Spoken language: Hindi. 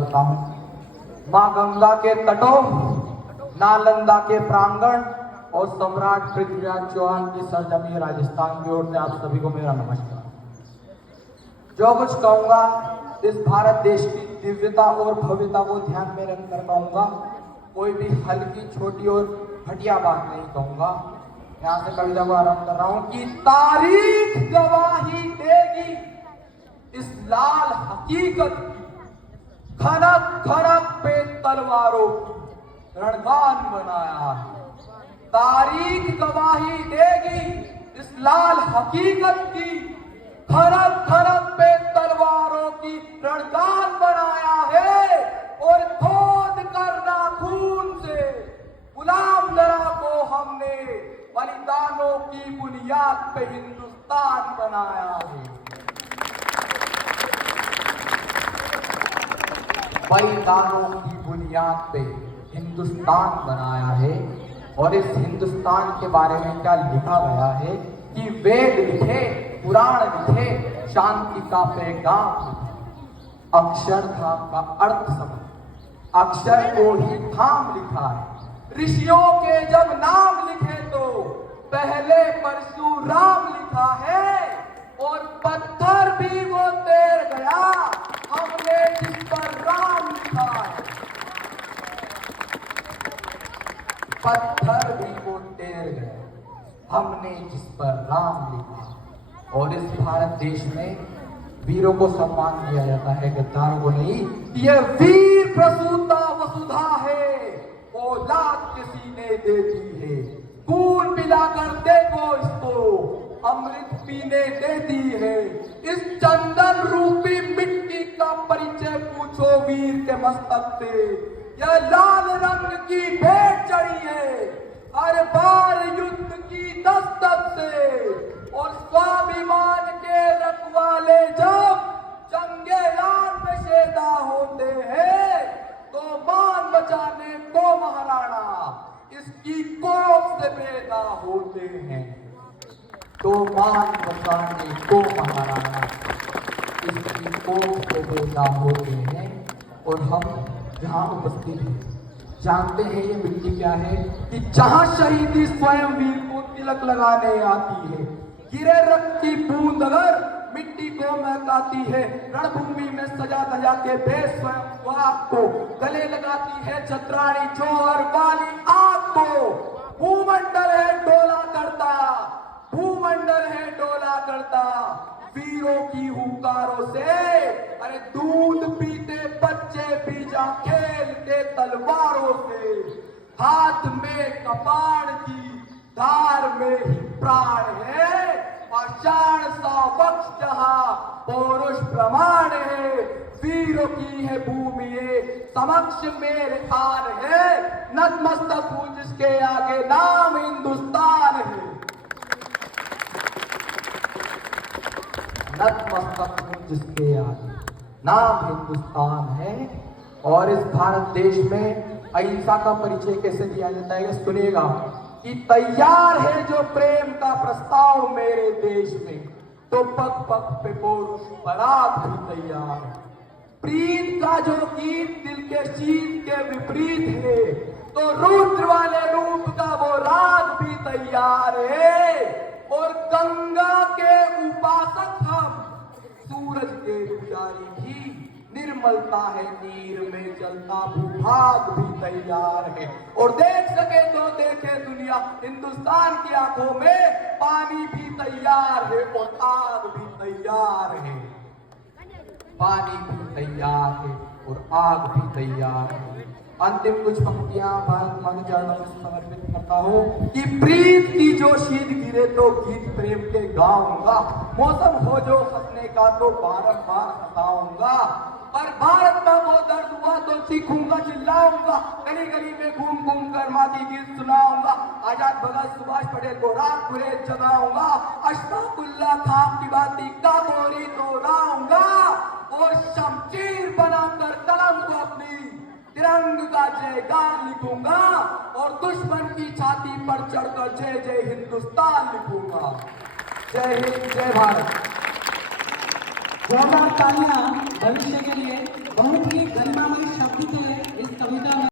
करता हूँ। माँ गंगा के तटों, नालंदा के प्रांगण और सम्राट पृथ्वीराज चौहान की सरजमी राजस्थान की ओर से आप सभी को मेरा नमस्कार। जो कुछ कहूंगा इस भारत देश की दिव्यता और भव्यता को ध्यान में रखकर कहूंगा। कोई भी हल्की, छोटी और घटिया बात नहीं कहूंगा। यहाँ से कविता को आरंभ कर रहा हूं कि तारीख गवाही देगी इस लाल हकीकत की, खनक खनक पे तलवारों की रणगान बनाया है। तारीख गवाही देगी इस लाल हकीकत की, खनक खनक पे तलवारों की रणगान बनाया है। और खोद कर नाखून से गुलाम लड़ा को हमने बलिदानों की बुनियाद पे हिंदुस्तान बनाया है। बलिदानों की बुनियाद पे हिंदुस्तान बनाया है। और इस हिंदुस्तान के बारे में क्या लिखा गया है कि वेद लिखे, पुराण लिखे, शांति का पैगाम लिखे, अक्षरधाम का अर्थ समझ, अक्षर को ही धाम लिखा है। ऋषियों के जब नाम लिखे तो पहले परशुराम लिखा है। और पत्थर भी वो तैर गया हमने जिस पर राम लिखा है। पत्थर भी वो तैर गया हमने जिस पर राम लिखा। और इस भारत देश में वीरों को सम्मान दिया जाता है, गद्दारों को नहीं। ये वीर प्रसूता वसुधा है, औलाद के सीने देती है। खून पिलाकर देखो इसको, अमृत पीने देती है। इस चंदन रूपी मिट्टी का परिचय पूछो वीर के मस्तक से। यह लाल रंग की भेंट चढ़ी है हर बार युद्ध की दस्तक से। और स्वाभिमान के रखवाले जब जंगे लाल में शेदा होते हैं तो मान बचाने को महाराणा इसकी कोख से पैदा होते हैं। तो मान बचाने को महाराणा इसकी कोख से पैदा होते हैं। और हम जहाँ उपस्थित हैं जानते हैं ये मिट्टी क्या है कि जहाँ शहीदी स्वयं वीर को तिलक लगाने आती है। गिरे रक्त की बूंद अगर मिट्टी को महकाती है, रणभूमि में सजा धजा के बेस स्वयं स्वाग को गले लगाती है छत्राणी जौहर वाली आग को। भूमंडल है डोला करता, भूमंडल है डोला करता वीरों की हुंकारों से। अरे दूध पीते बच्चे बीजा खेलते तलवारों से। हाथ में कपाड़ की धार में ही प्राण है। पाषाण सा वक्ष जहां पौरुष प्रमाण है। वीरों की है भूमि समक्ष मेरे आन है। नतमस्तक हूं जिसके आगे नाम हिंदुस्तान है। नतमस्तक हूं जिसके आगे नाम हिंदुस्तान है। और इस भारत देश में अहिंसा का परिचय कैसे दिया जाता है सुनिएगा कि तैयार है जो प्रेम का प्रस्ताव मेरे देश में, तो पग पग पे पौरुष पराग भी तैयार है। प्रीत का जो गीत दिल के शीत के विपरीत है, तो रुद्र वाले रूप का वो राग भी तैयार है। और गंगा के उपासक हम, सूरज के पुजारी भी, निर्मलता है नीर में जलता भूभाग भी तैयार है। और देख सके तो देखे दुनिया, हिंदुस्तान की आंखों में पानी भी तैयार है और आग भी तैयार है। पानी भी तैयार है और आग भी तैयार है। अंतिम कुछ पंक्तियां भारत मां के चरणों में समर्पित करता हूँ कि प्रीत की जो शीत गिरे तो गीत प्रेम के गाऊंगा। मौसम हो जो हंसने का तो बारंबार हंसाऊंगा। पर भारत मां को दर्द हुआ तो चीखूंगा चिल्लाऊंगा। गली गली में घूम घूम कर माँ की गीत सुनाऊंगा। आजाद भगत सुभाष पटेल को रात भरे जगाऊंगा। अशफाकुल्लाह खान की बाती का गोरी दोहराऊंगा। और शमशीर बनाकर कलम को अपनी तिरंग का जयगान लिखूंगा। और दुश्मन की छाती पर चढ़कर जय जय हिंदुस्तान लिखूंगा। जय हिंद, जय भारत। जोरदार तालियां भविष्य के लिए। बहुत ही